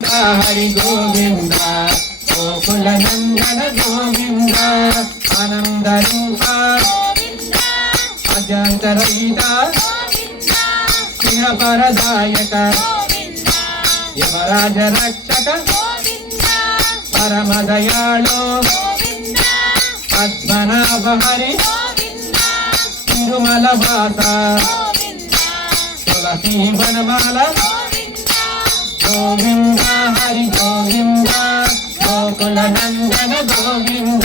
हरि गोविंद गोकुल नंदन गोविंद आनंद रूपा अजंतरहिता सिंह परदायक यमराज रक्षक परम दयालु पद्मनाभ हरि तिरुमल वासा तुलसी वनमाला गोविंद हरि गोविंद गोकुल नंदन गोविंद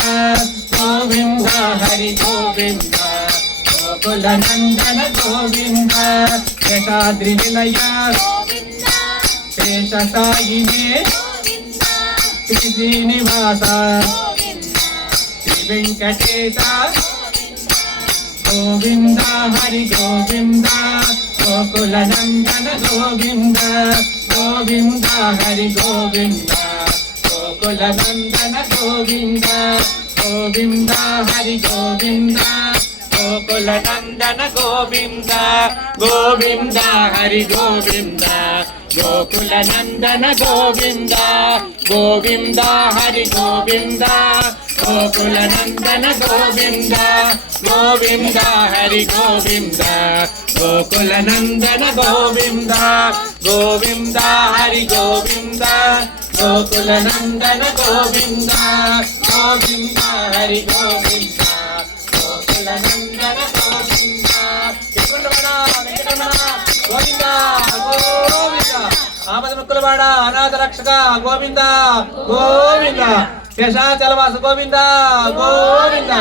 गोविंद हरि गोविंद गोकुल नंदन गोविंद शेषाद्रि निलय शेषशायिने श्री श्रीनिवास श्री वेंकटेश गोविंद हरि गोविंद गोकुल नंदन गोविंद गोविंद हरि गोविंद गोकुल नंदन गोविंद गोविंद हरि गोविंद गोकुल नंदन गोविंद गोविंद हरि गोविंद गोकुल नंदन गोविंद गोविंद हरि गोविंद गोकुल नंदन गोविंद गोविंद हरि गोविंद गोकुल नंदन गोविंद गोविंद हरि गोविंद गोकुल नंदन गोविंद गोविंद हरि गोविंद गोकुल नंदन गोविंद गोविंद गोविंद आमद मुकुलवाड़ा अनाथ रक्षक गोविंद गोविंद शेषाचलवास गोविंद गोविंद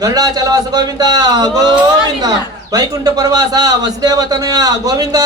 गरुडाचलवास गोविंद गोविंद वैकुंठ परवास वसुदेव तनय गोविंद।